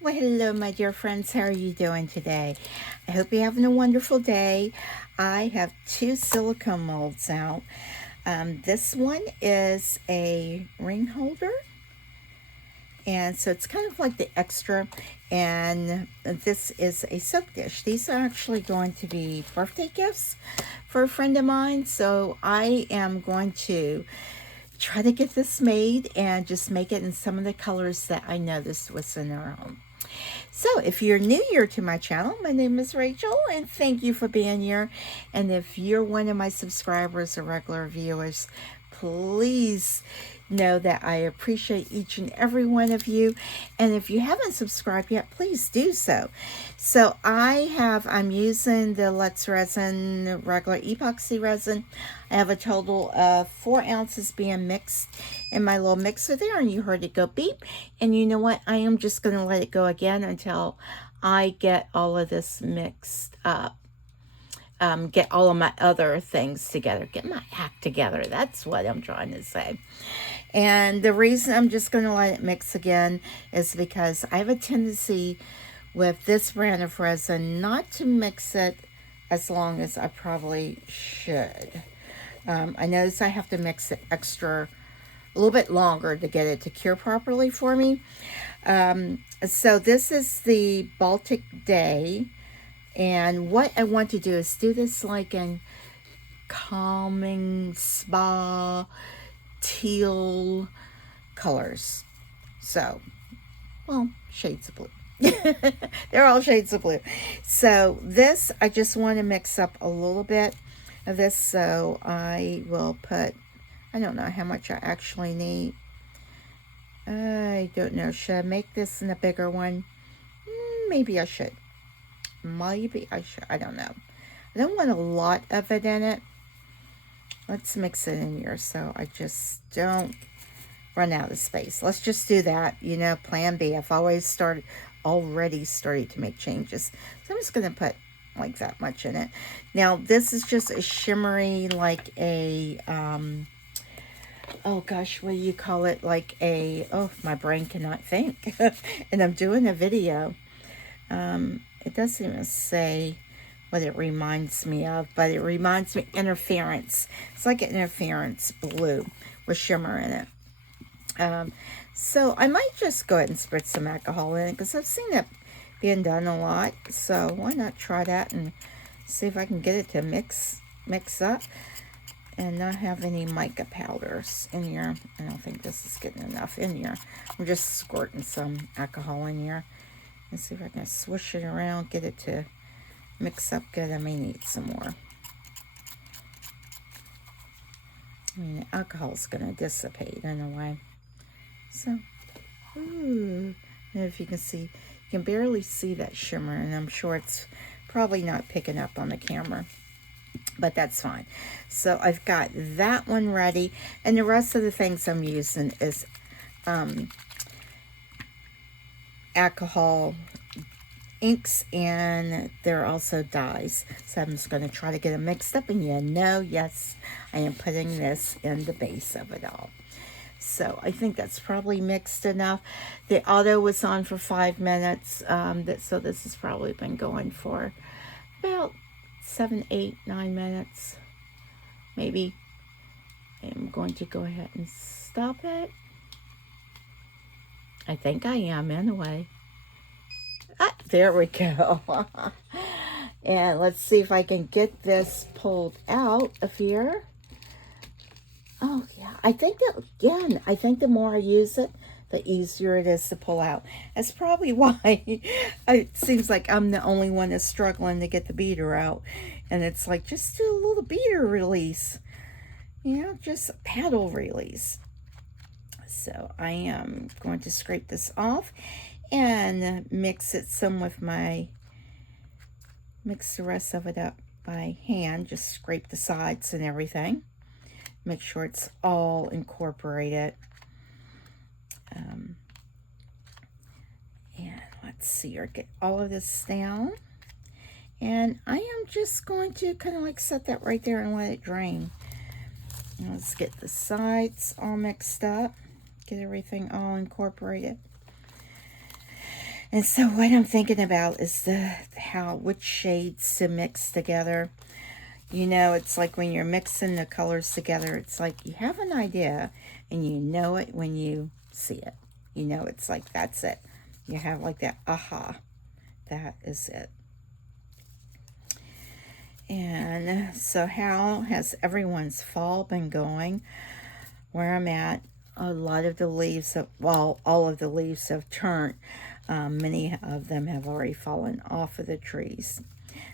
Well, hello, my dear friends. How are you doing today? I hope you're having a wonderful day. I have two silicone molds out. This one is a ring holder, and so it's kind of like the extra. And this is a soap dish. These are actually going to be birthday gifts for a friend of mine. So I am going to try to get this made and just make it in some of the colors that I noticed was in our home. So, if you're new here to my channel, my name is Rachel, and thank you for being here. And if you're one of my subscribers or regular viewers, please know that I appreciate each and every one of you. And if you haven't subscribed yet, please do so. So I'm using the Let's Resin regular epoxy resin. I have a total of 4 ounces being mixed in my little mixer there, and you heard it go beep. And you know what? I am just going to let it go again until I get all of this mixed up. Get all of my other things together, get my act together. That's what I'm trying to say. And the reason I'm just going to let it mix again is because I have a tendency with this brand of resin not to mix it as long as I probably should. I notice I have to mix it a little bit longer to get it to cure properly for me. So this is the Baltic Day. And what I want to do is do this like in calming spa teal colors. So, well, shades of blue. They're all shades of blue. So this, I just want to mix up a little bit of this. So I will put, I don't know how much I actually need. I don't know. Should I make this in a bigger one? Maybe I should. Maybe I should. I don't know. I don't want a lot of it in it. Let's mix it in here so I just don't run out of space. Let's just do that. You know, plan B. I've already started to make changes. So I'm just going to put like that much in it. Now, this is just a shimmery, like a, oh gosh, what do you call it? Like a, oh, my brain cannot think. And I'm doing a video. It doesn't even say what it reminds me of, but it reminds me interference. It's like an interference blue with shimmer in it. So I might just go ahead and spritz some alcohol in it because I've seen it being done a lot. So why not try that and see if I can get it to mix up and not have any mica powders in here. I don't think this is getting enough in here. I'm just squirting some alcohol in here. Let's see if I can swish it around, get it to mix up good. I may need some more. I mean, the alcohol is going to dissipate in a way. So, ooh. And if you can see, you can barely see that shimmer, and I'm sure it's probably not picking up on the camera. But that's fine. So I've got that one ready. And the rest of the things I'm using is alcohol inks, and there are also dyes. So I'm just going to try to get them mixed up, and yes, I am putting this in the base of it all. So I think that's probably mixed enough. The auto was on for 5 minutes, so this has probably been going for about 7, 8, 9 minutes, maybe. I'm going to go ahead and stop it. I think I am anyway. There we go. And let's see if I can get this pulled out of here. Oh, yeah. I think the more I use it, the easier it is to pull out. That's probably why it seems like I'm the only one that's struggling to get the beater out. And it's like, just do a little beater release. You know, just paddle release. So I am going to scrape this off and mix the rest of it up by hand. Just scrape the sides and everything. Make sure it's all incorporated. And let's see here, get all of this down. And I am just going to kind of like set that right there and let it drain. Let's get the sides all mixed up. Get everything all incorporated. And so what I'm thinking about is which shades to mix together. You know, it's like when you're mixing the colors together, it's like you have an idea and you know it when you see it. You know, it's like, that's it. You have like that, aha, that is it. And so how has everyone's fall been going? Where I'm at, a lot of the leaves, well, all of the leaves have turned. Many of them have already fallen off of the trees,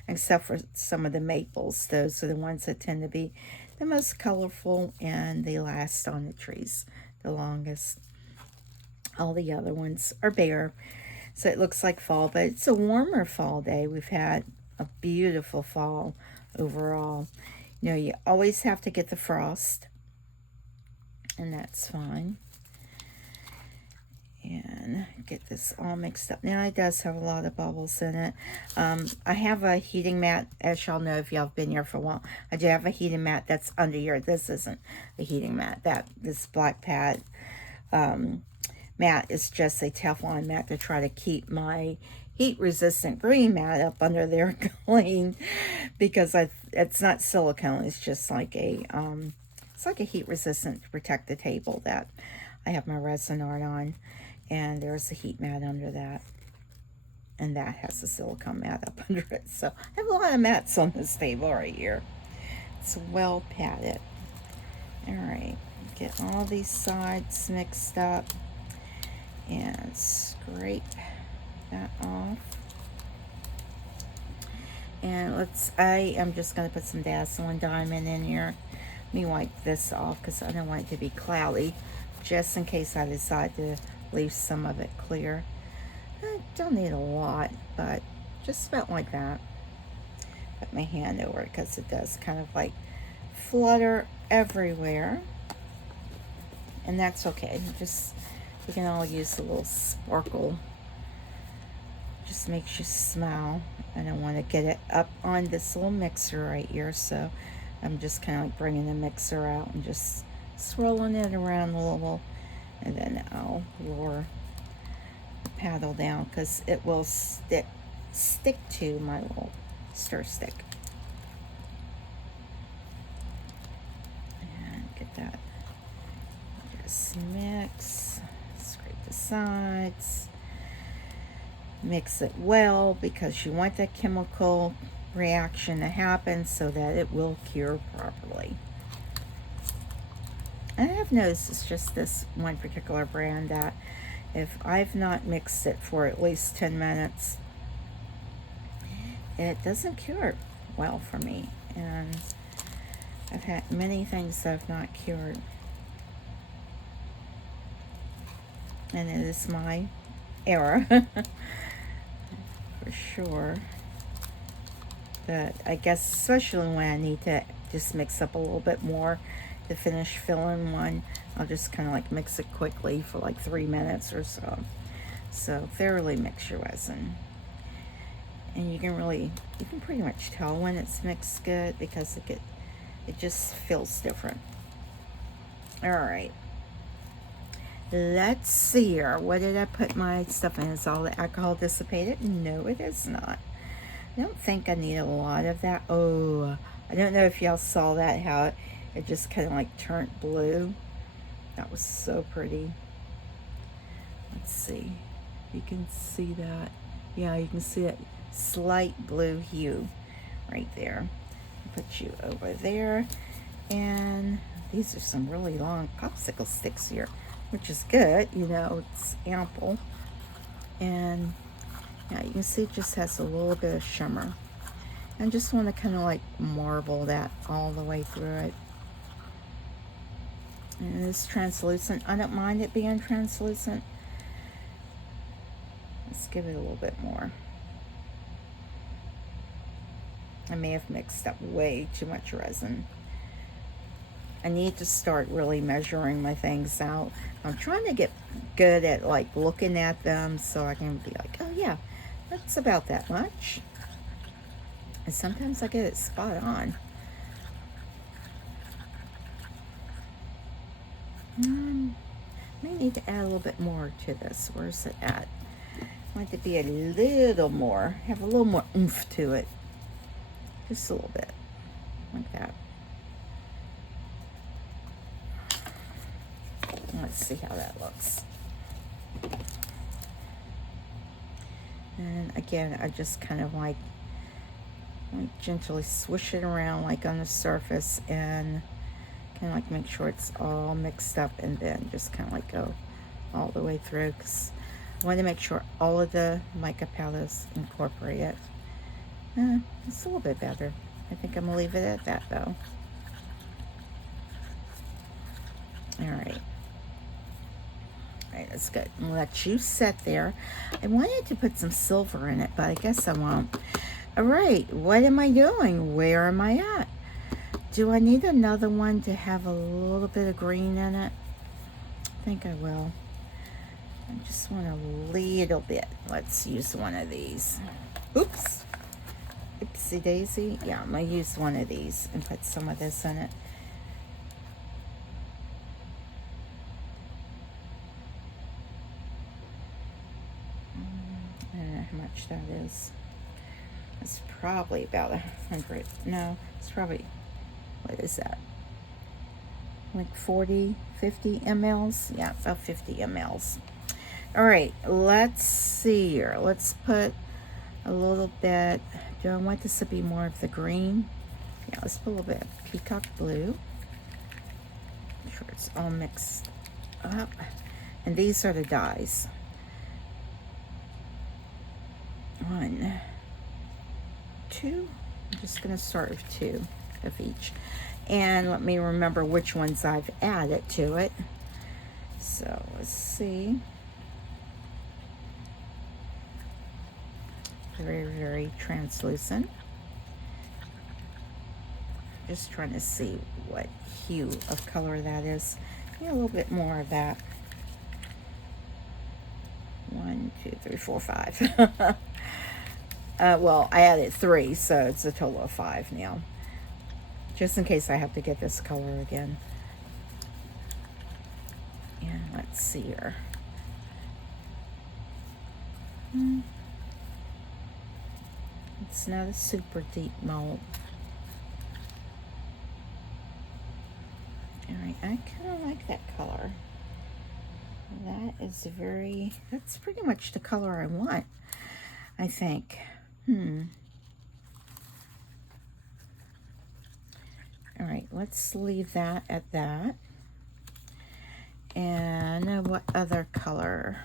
except for some of the maples. Those are the ones that tend to be the most colorful and they last on the trees the longest. All the other ones are bare, so it looks like fall, but it's a warmer fall day. We've had a beautiful fall overall. You know, you always have to get the frost, and that's fine. And get this all mixed up. Now, it does have a lot of bubbles in it. I have a heating mat, as y'all know if y'all have been here for a while. I do have a heating mat that's under here. This isn't a heating mat. This black pad mat is just a Teflon mat to try to keep my heat-resistant green mat up under there clean, because it's not silicone. It's just like it's like a heat-resistant to protect the table that I have my resin art on. And there's a heat mat under that. And that has a silicone mat up under it. So I have a lot of mats on this table right here. It's well padded. Alright, get all these sides mixed up. And scrape that off. And I am just going to put some Dazzling Diamond in here. Let me wipe this off because I don't want it to be cloudy, just in case I decide to leave some of it clear. I don't need a lot, but just about like that. Put my hand over it because it does kind of like flutter everywhere. And that's okay. We can all use a little sparkle. Just makes you smile. And I want to get it up on this little mixer right here, so I'm just kind of like bringing the mixer out and just swirling it around a little, and then I'll lower the paddle down because it will stick to my little stir stick. And get that. Just mix, scrape the sides. Mix it well because you want that chemical reaction to happen so that it will cure properly. And I have noticed it's just this one particular brand that if I've not mixed it for at least 10 minutes, it doesn't cure well for me. And I've had many things that have not cured. And it is my error. For sure. But I guess especially when I need to just mix up a little bit more to finish filling one, I'll just kind of like mix it quickly for like 3 minutes or so. So thoroughly mix your resin. And you can pretty much tell when it's mixed good because it just feels different. Alright. Let's see here. What did I put my stuff in? Is all the alcohol dissipated? No, it is not. I don't think I need a lot of that. Oh, I don't know if y'all saw that, how it just kind of like turned blue. That was so pretty. Let's see. You can see that. Yeah, you can see that slight blue hue right there. I'll put you over there. And these are some really long popsicle sticks here, which is good, you know, it's ample. And yeah, you can see it just has a little bit of shimmer. I just want to kind of like marble that all the way through it. And it's translucent. I don't mind it being translucent. Let's give it a little bit more. I may have mixed up way too much resin. I need to start really measuring my things out. I'm trying to get good at like looking at them so I can be like, oh yeah, that's about that much. And sometimes I get it spot on. May need to add a little bit more to this. Where's it at? want it to be a little more, have a little more oomph to it. Just a little bit, like that. Let's see how that looks. And again, I just kind of like gently swish it around like on the surface and kind of like make sure it's all mixed up, and then just kind of like go all the way through, because I want to make sure all of the mica powder is incorporated. It's a little bit better. I think I'm gonna leave it at that though. All right. Alright, that's good. I'll let you set there. I wanted to put some silver in it, but I guess I won't. Alright, what am I doing? Where am I at? Do I need another one to have a little bit of green in it? I think I will. I just want a little bit. Let's use one of these. Oops. Oopsie daisy. Yeah, I'm going to use one of these and put some of this in it. How much that is. It's probably about 100. No, it's probably, what is that? Like 40, 50 mLs? Yeah, about 50 mLs. All right, let's see here. Let's put a little bit. Do I want this to be more of the green? Yeah, let's put a little bit of peacock blue. Make sure it's all mixed up. And these are the dyes. 1, 2. I'm just going to start with 2 of each. And let me remember which ones I've added to it. So let's see. Very, very translucent. Just trying to see what hue of color that is. Yeah, a little bit more of that. 1, 2, 3, 4, 5. Well, I added 3, so it's a total of 5 now. Just in case I have to get this color again. And let's see here. It's not a super deep mold. Alright, I kind of like that color. That is that's pretty much the color I want, I think. All right, let's leave that at that. And what other color?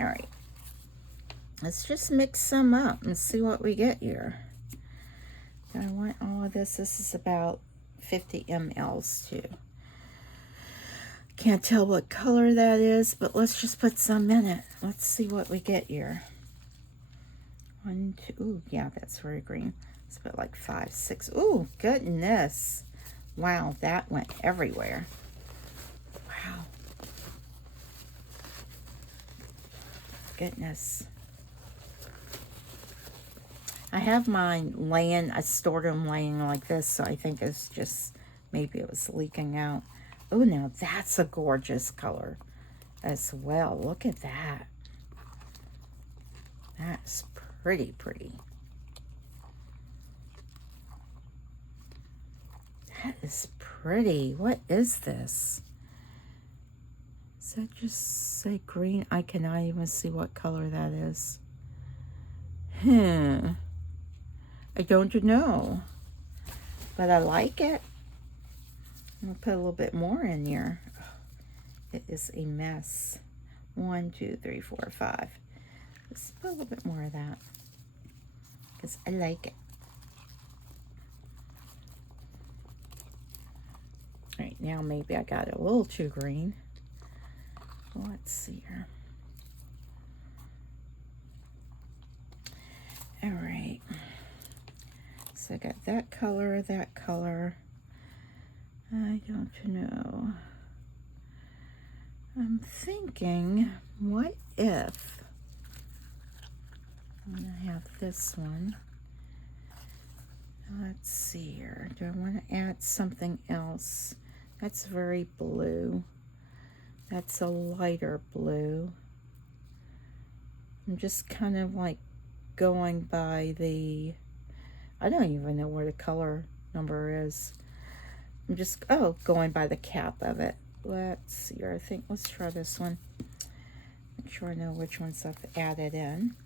All right, let's just mix some up and see what we get here. I want all of this. This is about 50 mLs too. Can't tell what color that is, but let's just put some in it. Let's see what we get here. 1, 2. Ooh, yeah, that's very green. Let's put like 5, 6. Ooh, goodness. Wow, that went everywhere. Wow. Goodness. I have mine laying, I stored them laying like this, so I think it's just, maybe it was leaking out. Oh, now that's a gorgeous color as well. Look at that. That's pretty, pretty. That is pretty. What is this? Does that just say green? I cannot even see what color that is. I don't know, but I like it. I'm gonna put a little bit more in here. It is a mess. 1, 2, 3, 4, 5. Let's put a little bit more of that because I like it. All right, now maybe I got it a little too green. Let's see here. All right. So I got that color, that color. I don't know. I'm thinking, what if I'm gonna have this one. Let's see here. Do I want to add something else? That's very blue. That's a lighter blue. I'm just kind of like going by the, I don't even know where the color number is. I'm just, oh, going by the cap of it. Let's see here. I think, let's try this one. Make sure I know which ones I've added in.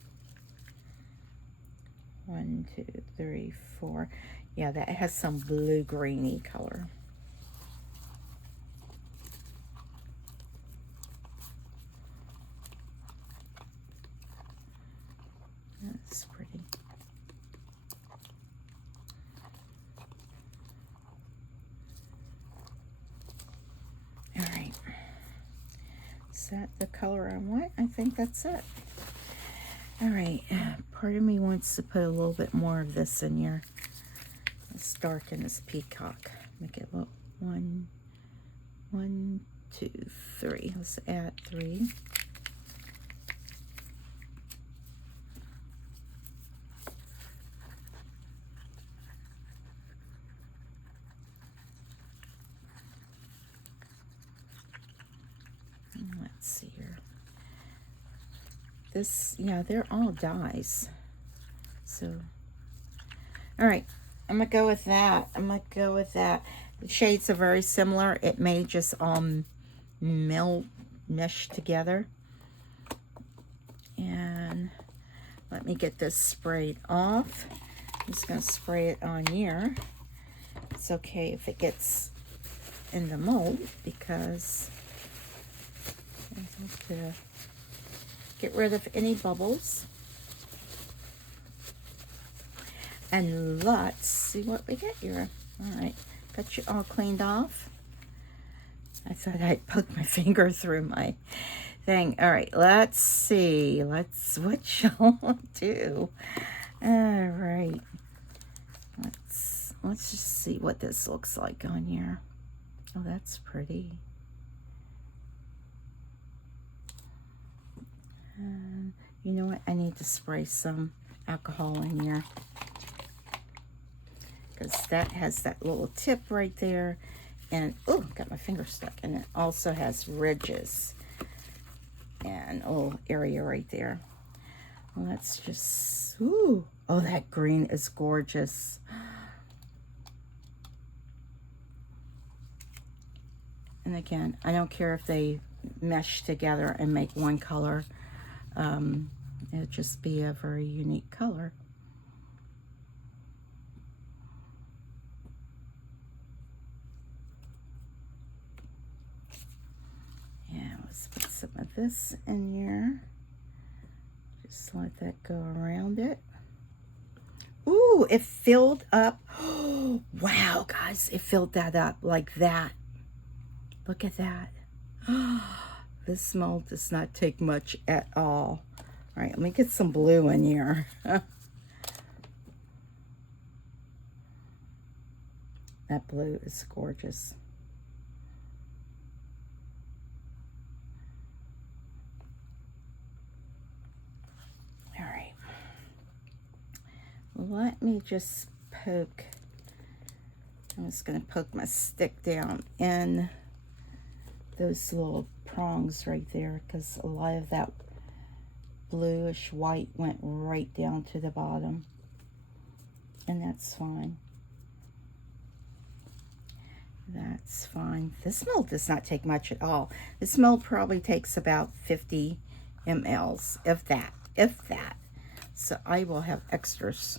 1, 2, 3, 4. Yeah, that has some blue-greeny color. That's pretty. All right. Is that the color I want? I think that's it. All right. Part of me wants to put a little bit more of this in here. Let's darken this peacock. Make it look 1, 2, 3. Let's add 3. Let's see here. This, yeah, they're all dyes. So, all right, I'm gonna go with that. The shades are very similar. It may just mesh together. And let me get this sprayed off. I'm just gonna spray it on here. It's okay if it gets in the mold because I have to get rid of any bubbles. And let's see what we get here. All right, got you all cleaned off. I thought I'd poke my finger through my thing. All right, let's see. What shall I do? All right, let's just see what this looks like on here. Oh, that's pretty. You know what? I need to spray some alcohol in here because that has that little tip right there, and oh, got my finger stuck, and it also has ridges and a little area right there. Let's just, ooh, oh, that green is gorgeous. And again, I don't care if they mesh together and make one color. It'd just be a very unique color. Yeah, let's put some of this in here. Just let that go around it. Ooh, it filled up. Oh, wow, guys, it filled that up like that. Look at that. This mold does not take much at all. All right, let me get some blue in here. That blue is gorgeous. All right. Let me just poke. I'm just going to poke my stick down in those little prongs right there because a lot of that bluish white went right down to the bottom, and that's fine. That's fine. This mold does not take much at all. This mold probably takes about 50 mLs, if that. So I will have extras.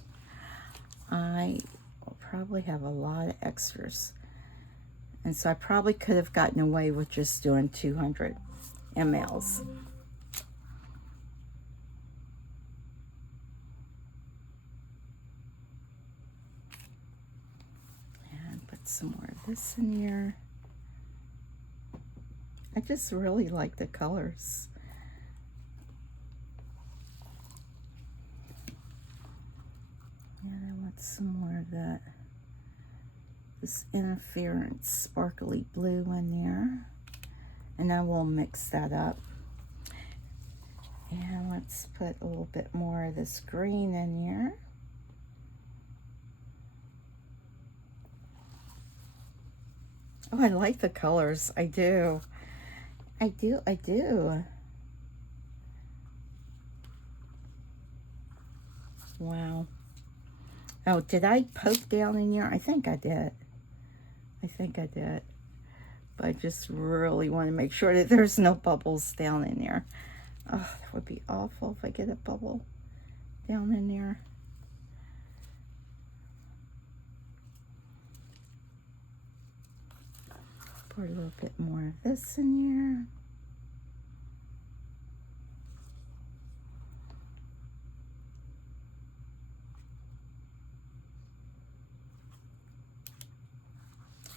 I will probably have a lot of extras. And so I probably could have gotten away with just doing 200 mLs. And put some more of this in here. I just really like the colors. And I want some more of that. This interference sparkly blue in there, and I will mix that up. And let's put a little bit more of this green in here. Oh, I like the colors. I do. I do. Wow. Oh, did I poke down in here? I think I did. But I just really want to make sure that there's no bubbles down in there. Oh, that would be awful if I get a bubble down in there. Pour a little bit more of this in here.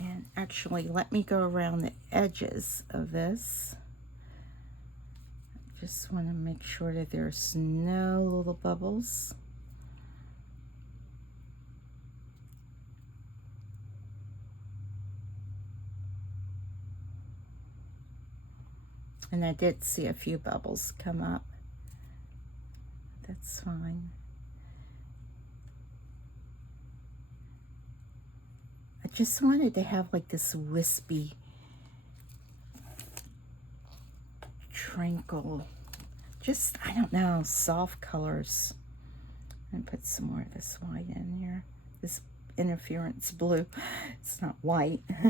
And actually, let me go around the edges of this. Just want to make sure that there's no little bubbles. And I did see a few bubbles come up. That's fine. I just wanted to have like this wispy, tranquil, just, I don't know, soft colors. And put some more of this white in here. This interference blue. It's not white. Get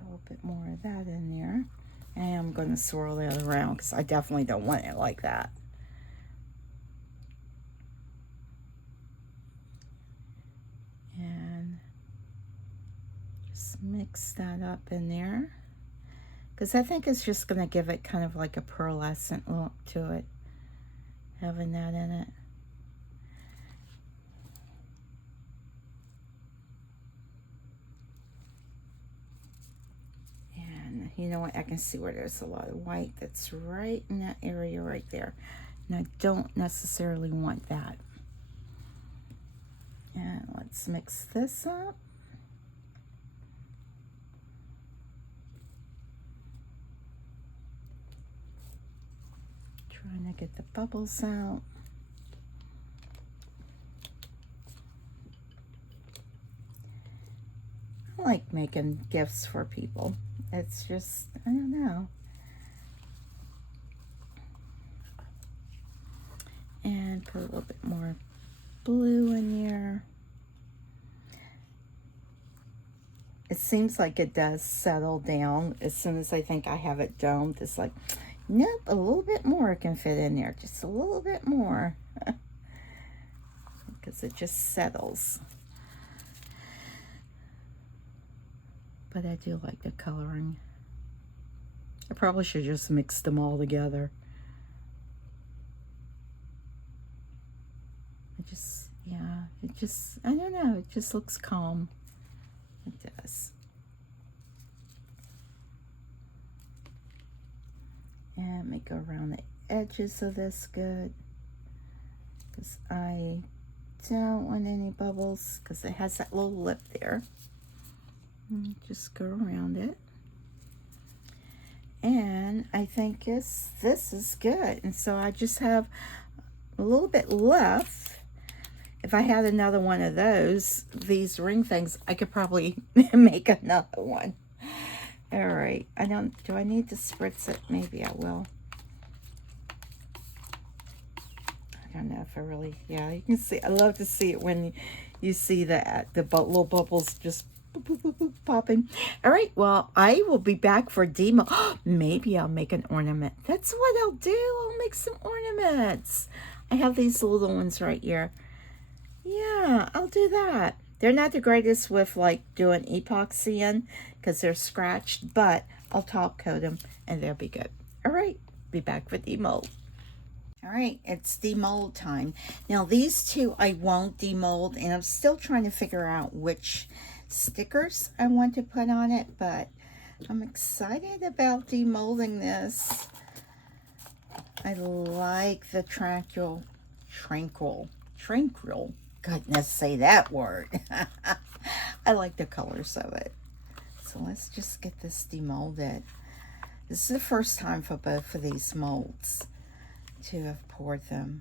a little bit more of that in there. And I'm going to swirl that around because I definitely don't want it like that. And just mix that up in there. Because I think it's just going to give it kind of like a pearlescent look to it. Having that in it. And you know what? I can see where there's a lot of white that's right in that area right there. And I don't necessarily want that. And let's mix this up. Trying to get the bubbles out. I like making gifts for people. It's just, I don't know. And put a little bit more blue in there. It seems like it does settle down as soon as I think I have it domed. It's like, nope, a little bit more can fit in there. Just a little bit more. Because it just settles. But I do like the coloring. I probably should just mix them all together. I don't know, it just looks calm. It does. And let me go around the edges of this good. Because I don't want any bubbles, because it has that little lip there. And just go around it. And I think this is good. And so I just have a little bit left. If I had another one of these ring things, I could probably make another one. All right, do I need to spritz it? Maybe I will. I don't know if I really, yeah, you can see, I love to see it when you see that, the little bubbles just boop, boop, boop, popping. All right, well, I will be back for demo. Maybe I'll make an ornament. That's what I'll do. I'll make some ornaments. I have these little ones right here. Yeah, I'll do that. They're not the greatest with like doing epoxy in because they're scratched, but I'll top coat them and they'll be good. All right, be back for demold. All right, it's demold time. Now these two I won't demold, and I'm still trying to figure out which stickers I want to put on it, but I'm excited about demolding this. I like the tranquil. Goodness, say that word. I like the colors of it. So let's just get this demolded. This is the first time for both of these molds to have poured them.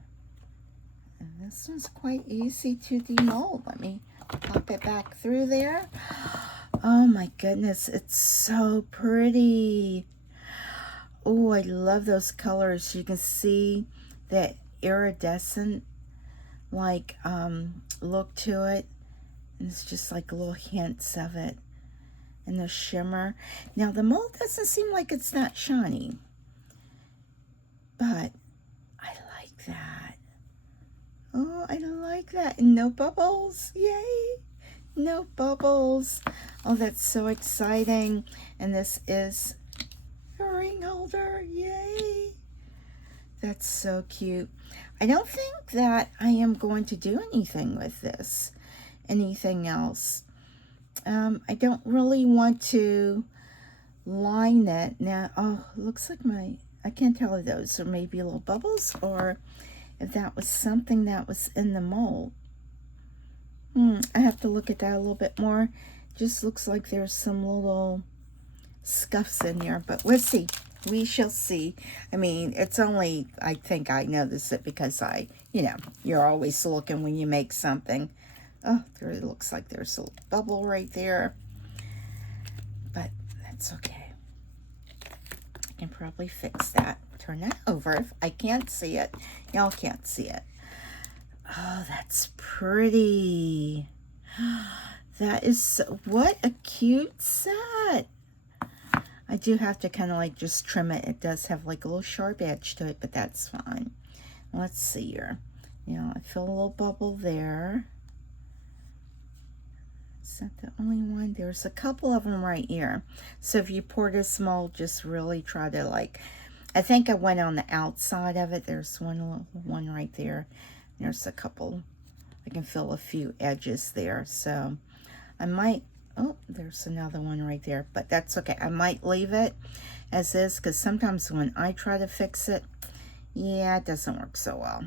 And this one's quite easy to demold. Let me pop it back through there. Oh my goodness, it's so pretty. Oh, I love those colors. You can see that iridescent like look to it. And it's just like little hints of it. And the shimmer. Now the mold doesn't seem like it's not shiny. But I like that. Oh, I like that. And no bubbles. Yay. No bubbles. Oh, that's so exciting. And this is a ring holder. Yay. That's so cute. I don't think that I am going to do anything with this. Anything else. I don't really want to line it. Now, oh, it looks like I can't tell if those are maybe little bubbles or if that was something that was in the mold. I have to look at that a little bit more. Just looks like there's some little scuffs in there, but we'll see. We shall see. I mean, it's only, I think I noticed it because you're always looking when you make something. Oh, there looks like there's a little bubble right there, but that's okay. I can probably fix that. Turn that over if I can't see it. Y'all can't see it. Oh, that's pretty. That is so, what a cute set. I do have to kind of like just trim it. It does have like a little sharp edge to it, but that's fine. Let's see here. I feel a little bubble there. Is that the only one? There's a couple of them right here. So if you pour this mold, just really try to like, I think I went on the outside of it. There's one right there. There's a couple. I can feel a few edges there. So I might, oh, there's another one right there. But that's okay. I might leave it as is because sometimes when I try to fix it, yeah, it doesn't work so well.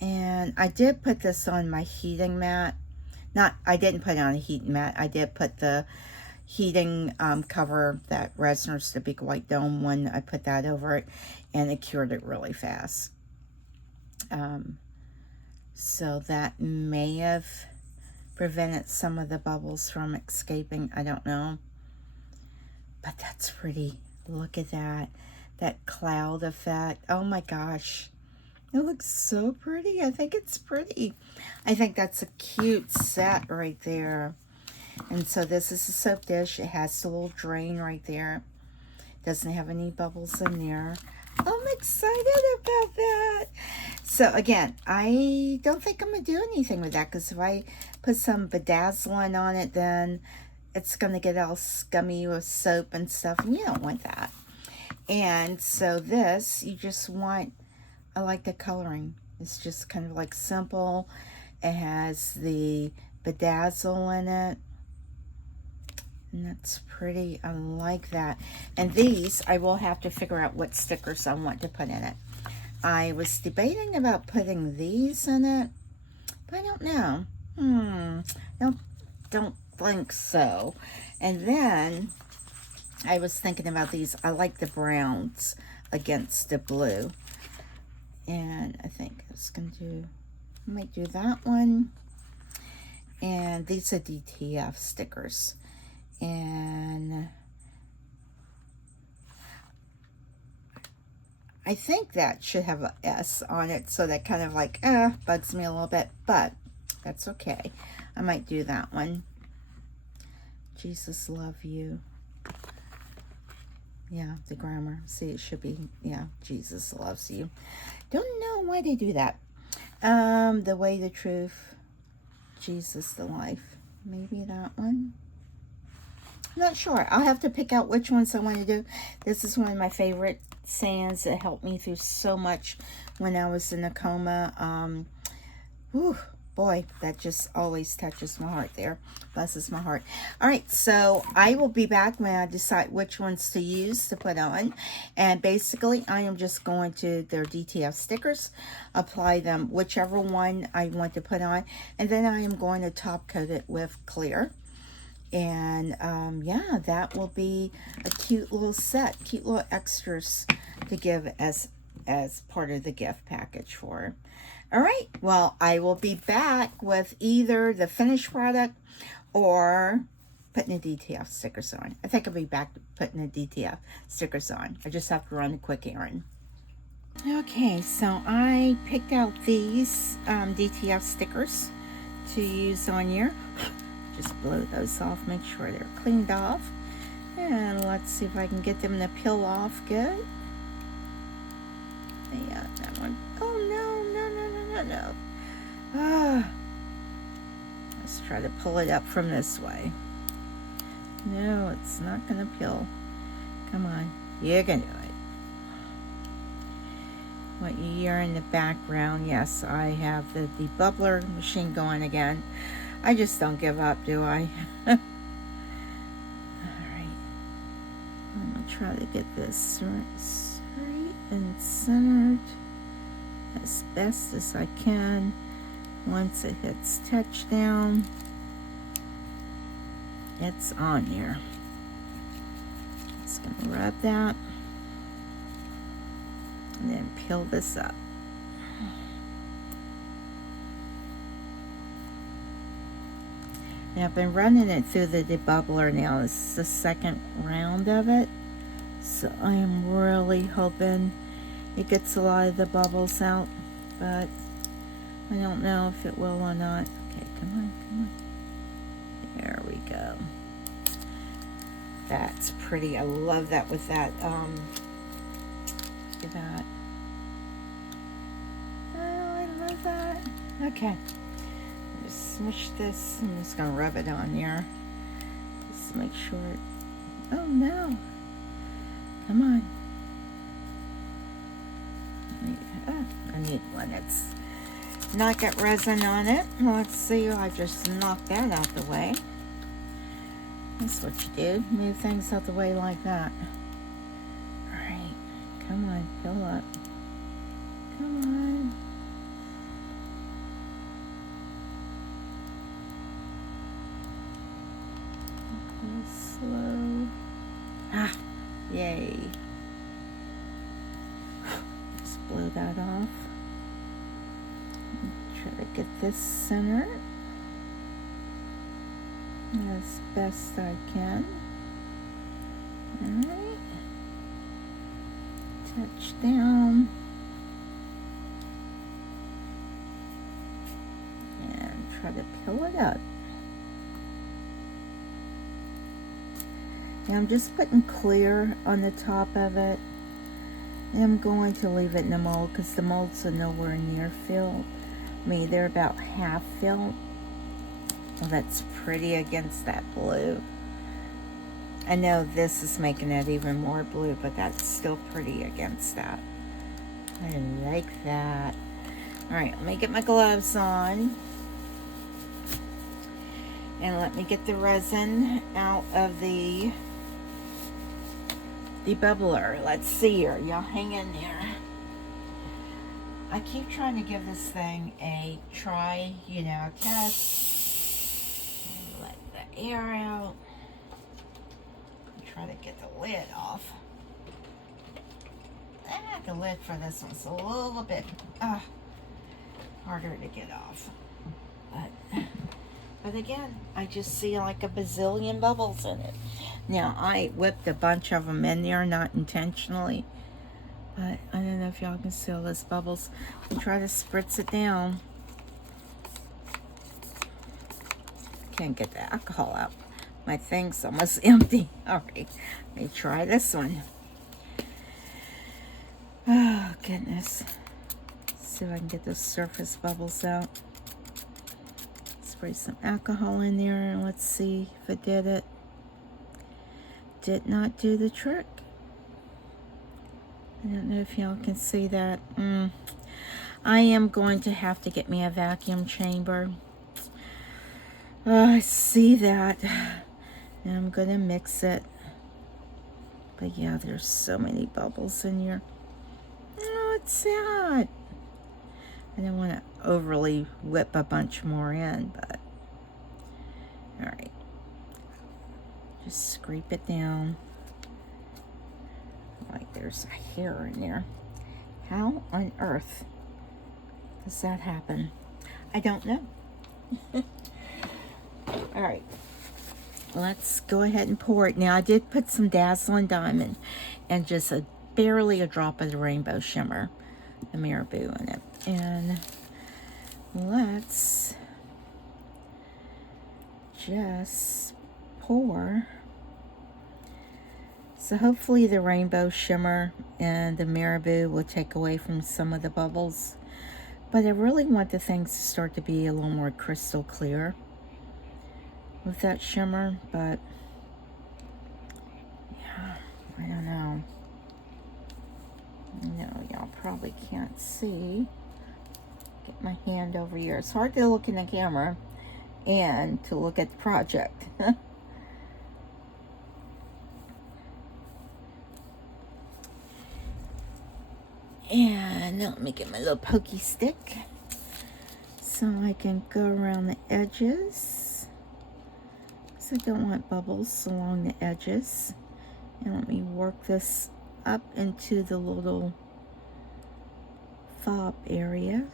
And I did put this on my heating mat. I didn't put it on a heating mat. I did put the heating cover, that Resiners, the big white dome one. I put that over it, and it cured it really fast. So that may have prevented some of the bubbles from escaping. I don't know. But that's pretty. Look at that. That cloud effect. Oh my gosh. It looks so pretty. I think it's pretty. I think that's a cute set right there. And so this is a soap dish. It has the little drain right there. Doesn't have any bubbles in there. I'm excited about that. So again, I don't think I'm going to do anything with that because if I put some bedazzling on it, then it's going to get all scummy with soap and stuff. And you don't want that. And so this, you just want, I like the coloring. It's just kind of like simple. It has the bedazzle in it. And that's pretty. I like that. And these, I will have to figure out what stickers I want to put in it. I was debating about putting these in it, but I don't know. Don't think so. And then I was thinking about these. I like the browns against the blue. And I think I might do that one. And these are DTF stickers. And I think that should have a S on it, so that kind of like bugs me a little bit, but that's okay. I might do that one. Jesus love you. Yeah, the grammar. See, it should be, yeah, Jesus loves you. Don't know why they do that. The way, the truth, Jesus, the life. Maybe that one. I'm not sure. I'll have to pick out which ones I want to do. This is one of my favorite sands that helped me through so much when I was in a coma. Whew, boy, that just always touches my heart there. Blesses my heart. All right, so I will be back when I decide which ones to use to put on. And basically, I am just going to their DTF stickers, apply them whichever one I want to put on, and then I am going to top coat it with clear. And yeah, that will be a cute little set, cute little extras to give as part of the gift package for her. All right, well, I will be back with either the finished product or putting the DTF stickers on. I think I'll be back putting the DTF stickers on. I just have to run a quick errand. Okay, so I picked out these DTF stickers to use on here. Just blow those off, make sure they're cleaned off. And let's see if I can get them to peel off good. Yeah, that one. Oh, no. Let's try to pull it up from this way. No, it's not going to peel. Come on, you can do it. What you hear in the background, yes, I have the debubbler machine going again. I just don't give up, do I? Alright, I'm going to try to get this straight and centered as best as I can. Once it hits touchdown, it's on here. Just going to rub that. And then peel this up. Now I've been running it through the debubbler now. This is the second round of it. So I am really hoping it gets a lot of the bubbles out. But I don't know if it will or not. Okay, come on. There we go. That's pretty. I love that with that. Look at that. Oh, I love that. Okay. Just smush this. I'm just going to rub it on there. Just make sure it... Oh, no. Come on. I need one that's not got resin on it. Let's see. I just knocked that out the way. That's what you do. Move things out the way like that. Come on, fill up. Come on. Slow. Ah, yay. Just blow that off. Try to get this centered as best I can. All right. Touch down and try to peel it up. Now I'm just putting clear on the top of it. And I'm going to leave it in the mold because the molds are nowhere near filled. I mean, they're about half filled. Well, that's pretty against that blue. I know this is making it even more blue, but that's still pretty against that. I like that. All right, let me get my gloves on. And let me get the resin out of the debubbler. Let's see here. Y'all hang in there. I keep trying to give this thing a try, test. And let the air out. Try to get the lid off. The lid for this one's a little bit harder to get off. But again, I just see like a bazillion bubbles in it. Now, I whipped a bunch of them in there, not intentionally. But I don't know if y'all can see all those bubbles. I'll try to spritz it down. Can't get the alcohol out. My thing's almost empty. All right, let me try this one. Oh, goodness. Let's see if I can get those surface bubbles out. Spray some alcohol in there and let's see if it did it. Did not do the trick. I don't know if y'all can see that. I am going to have to get me a vacuum chamber. I see that. And I'm gonna mix it. But yeah, there's so many bubbles in here. Oh, it's sad. I don't want to overly whip a bunch more in, but all right. Just scrape it down. Like there's a hair in there. How on earth does that happen? I don't know. All right, let's go ahead and pour it. Now I did put some Dazzling Diamond and just barely a drop of the Rainbow Shimmer, the Marabou in it. And let's just pour. So hopefully the Rainbow Shimmer and the Marabou will take away from some of the bubbles. But I really want the things to start to be a little more crystal clear with that shimmer. But yeah, I don't know. No, y'all probably can't see. Get my hand over here. It's hard to look in the camera and to look at the project. And now let me get my little pokey stick so I can go around the edges, because I don't want bubbles along the edges. And let me work this up into the little fob area.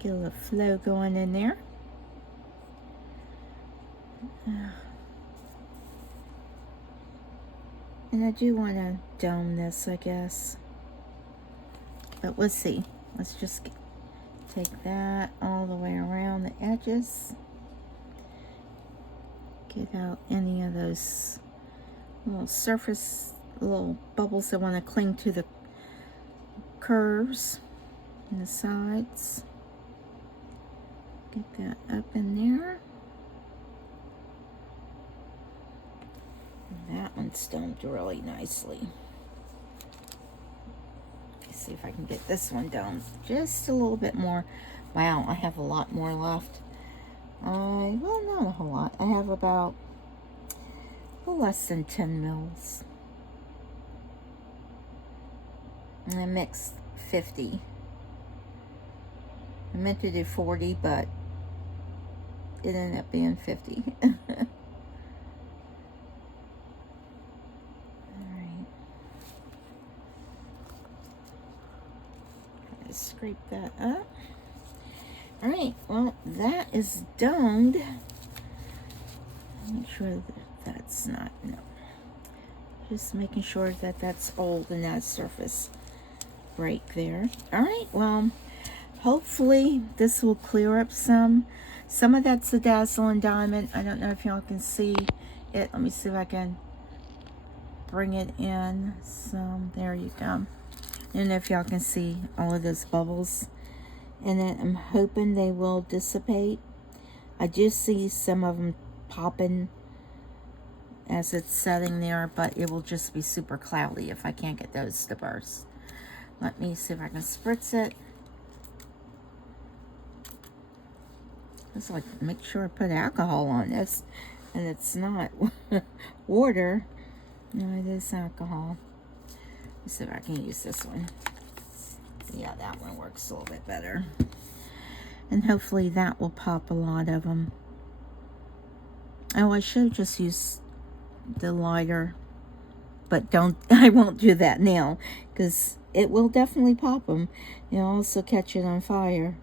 Get a little flow going in there. And I do want to dome this, I guess. But let's see. Let's just take that all the way around the edges. Get out any of those little surface, little bubbles that want to cling to the curves and the sides. Get that up in there. That one's domed really nicely. Let's see if I can get this one down just a little bit more. Wow, I have a lot more left. Well, not a whole lot. I have about less than 10 mils. And I mixed 50. I meant to do 40, but it ended up being 50. Scrape that up. All right, well, that is domed. Make sure that that's not, no. Just making sure that that's old and that surface break there. All right, well, hopefully this will clear up some. Some of that's the Dazzling Diamond. I don't know if y'all can see it. Let me see if I can bring it in some. There you go. I don't know if y'all can see all of those bubbles. And then I'm hoping they will dissipate. I do see some of them popping as it's setting there, but it will just be super cloudy if I can't get those to burst. Let me see if I can spritz it. Just like make sure I put alcohol on this, and it's not water. No, it is alcohol. Let's see if I can use this one. Yeah, that one works a little bit better. And hopefully that will pop a lot of them. Oh, I should have just used the lighter. But I won't do that now, because it will definitely pop them. You'll also catch it on fire.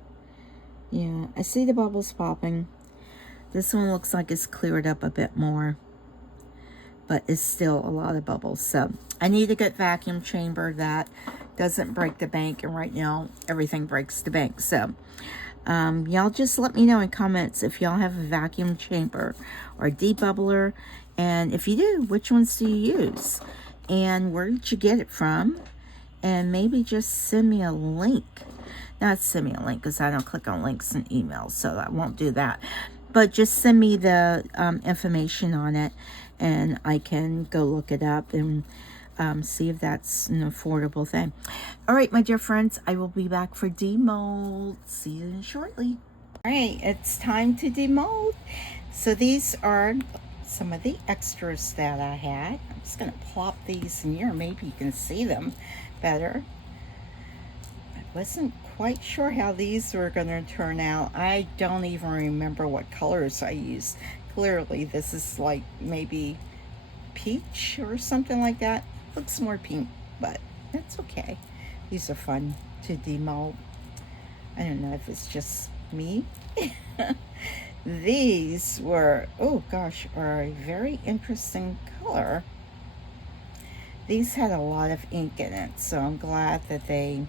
Yeah, I see the bubbles popping. This one looks like it's cleared up a bit more, but it's still a lot of bubbles. So I need a good vacuum chamber that doesn't break the bank. And right now, everything breaks the bank. So y'all just let me know in comments if y'all have a vacuum chamber or a debubbler. And if you do, which ones do you use? And where did you get it from? And maybe just send me a link. Not send me a link, because I don't click on links in emails, so I won't do that. But just send me the information on it, and I can go look it up and see if that's an affordable thing. All right, my dear friends, I will be back for demold. See you shortly. All right, it's time to demold. So these are some of the extras that I had. I'm just going to plop these in here. Maybe you can see them better. I wasn't quite sure how these were going to turn out. I don't even remember what colors I used. Clearly, this is like maybe peach or something like that. Looks more pink, but that's okay. These are fun. to demold. I don't know if it's just me. These were, oh gosh, are a very interesting color. These had a lot of ink in it, so I'm glad that they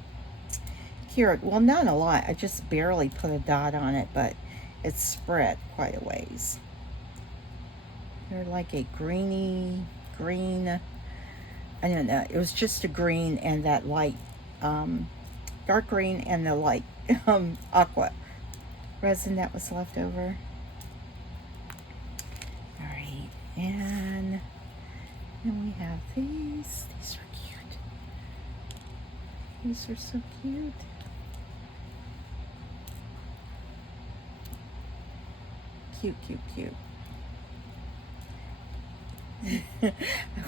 cured. Well, not a lot. I just barely put a dot on it, but it spread quite a ways. They're like a greeny green. I don't know. It was just a green and that light, dark green and the light aqua resin that was left over. All right, and then we have these. These are cute. These are so cute. Cute, cute, cute. I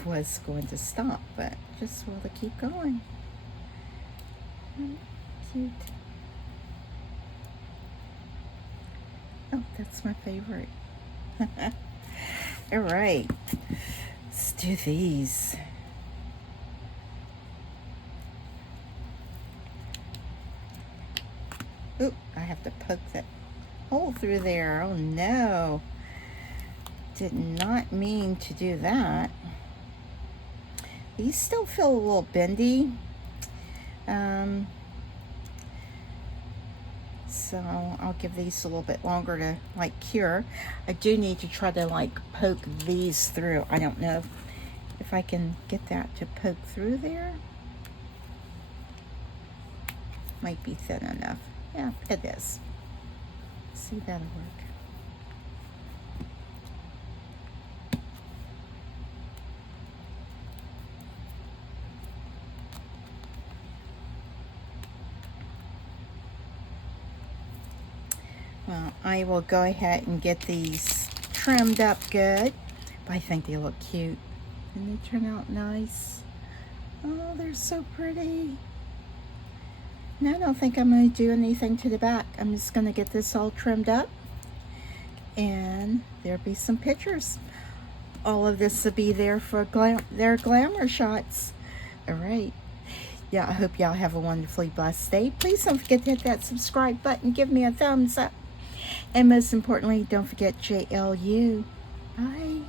was going to stop, but just want to keep going. Cute. Oh, that's my favorite. All right, let's do these. Oop, I have to poke that hole through there. Oh no. Did not mean to do that. These still feel a little bendy. So I'll give these a little bit longer to like cure. I do need to try to like poke these through. I don't know if I can get that to poke through there. Might be thin enough. Yeah, it is. See, that'll work. Well, I will go ahead and get these trimmed up good. But I think they look cute. And they turn out nice. Oh, they're so pretty. Now I don't think I'm going to do anything to the back. I'm just going to get this all trimmed up. And there'll be some pictures. All of this will be there for their glamour shots. All right. Yeah, I hope y'all have a wonderfully blessed day. Please don't forget to hit that subscribe button. Give me a thumbs up. And most importantly, don't forget JLU. Bye.